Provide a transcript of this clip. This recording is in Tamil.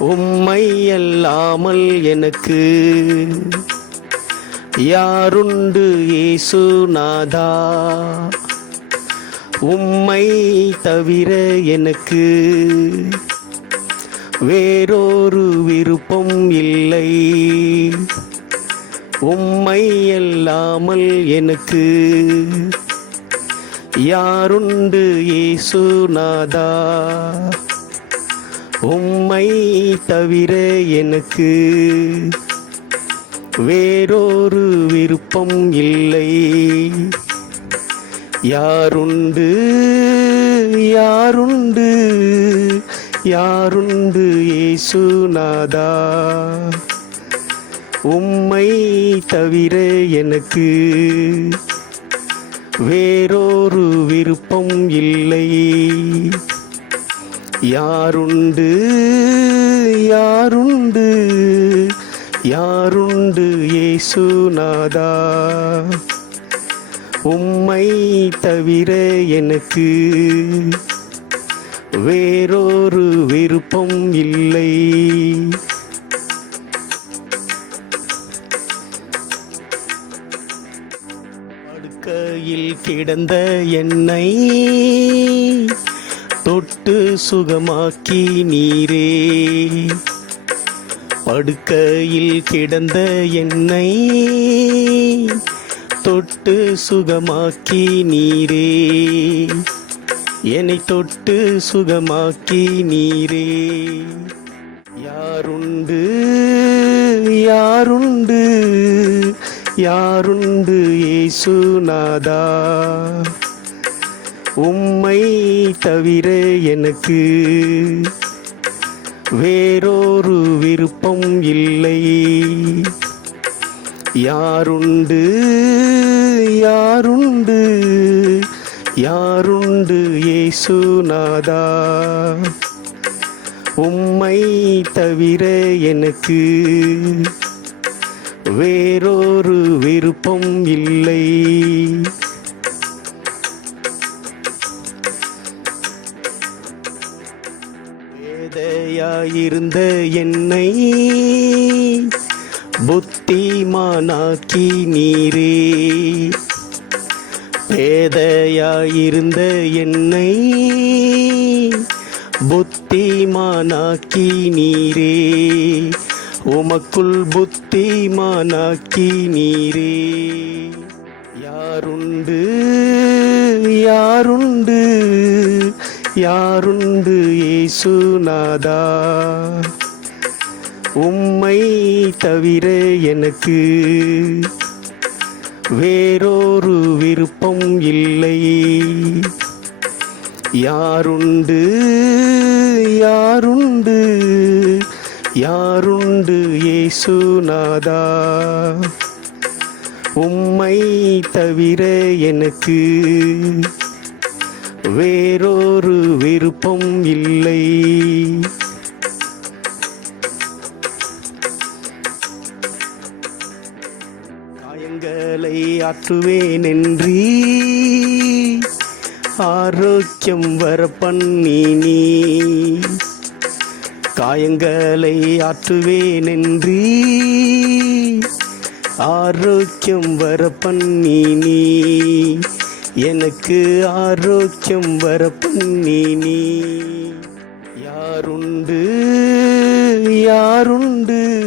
உம்மை அல்லாமல் எனக்கு யாருண்டு இயேசுநாதா உம்மை தவிர எனக்கு வேறொரு விருப்பம் இல்லை. உம்மை அல்லாமல் எனக்கு யாருண்டு இயேசுநாதா உம்மை தவிர எனக்கு வேறொரு விருப்பம் இல்லை. யாருண்டு? யாருண்டு? யாருண்டு ஏசுநாதா உம்மை தவிர எனக்கு வேறொரு விருப்பம் இல்லை. யாருண்டு? யாருண்டு? யாருண்டு ஏசுநாதா உம்மை தவிர எனக்கு வேறொரு விருப்பம் இல்லை. படுக்கையில் கிடந்த என்னை தொட்டு சுகமாக்கி நீரே. படுக்கையில் கிடந்த என்னை தொட்டு சுகமாக்கி நீரே. என்னை தொட்டு சுகமாக்கி நீரே. யாருண்டு? யாருண்டு? யாருண்டு? ஏசுநாதா. உம்மை தவிர எனக்கு வேறொரு விருப்பம் இல்லை. யாருண்டு யாருண்டு யாருண்டு ஏசுநாதா உம்மை தவிர எனக்கு வேறொரு விருப்பம் இல்லை. வேதையாயிருந்த என்னை புத்திமானாக்கி நீரே. பேதையாயிருந்த என்னை புத்திமானாக்கி நீரே. உமக்குள் புத்திமானாக்கி நீரே. யாருண்டு? யாருண்டு? யாருண்டு இயேசுநாதா? உம்மை தவிர எனக்கு வேறொரு விருப்பம் இல்லை. யாருண்டு யாருண்டு யாருண்டு இயேசுநாதா? உம்மை தவிர எனக்கு வேறொரு விருப்பம் இல்லை. காயங்களை ஆற்றுவேன் என்றீ ஆரோக்கியம் வர பண்ணி நீ காயங்களை ஆற்றுவேன் என்றீ ஆரோக்கியம் வர பண்ணி நீ எனக்கு ஆரோக்கியம் வர பண்ணி நீ. யாருண்டு? யாருண்டு?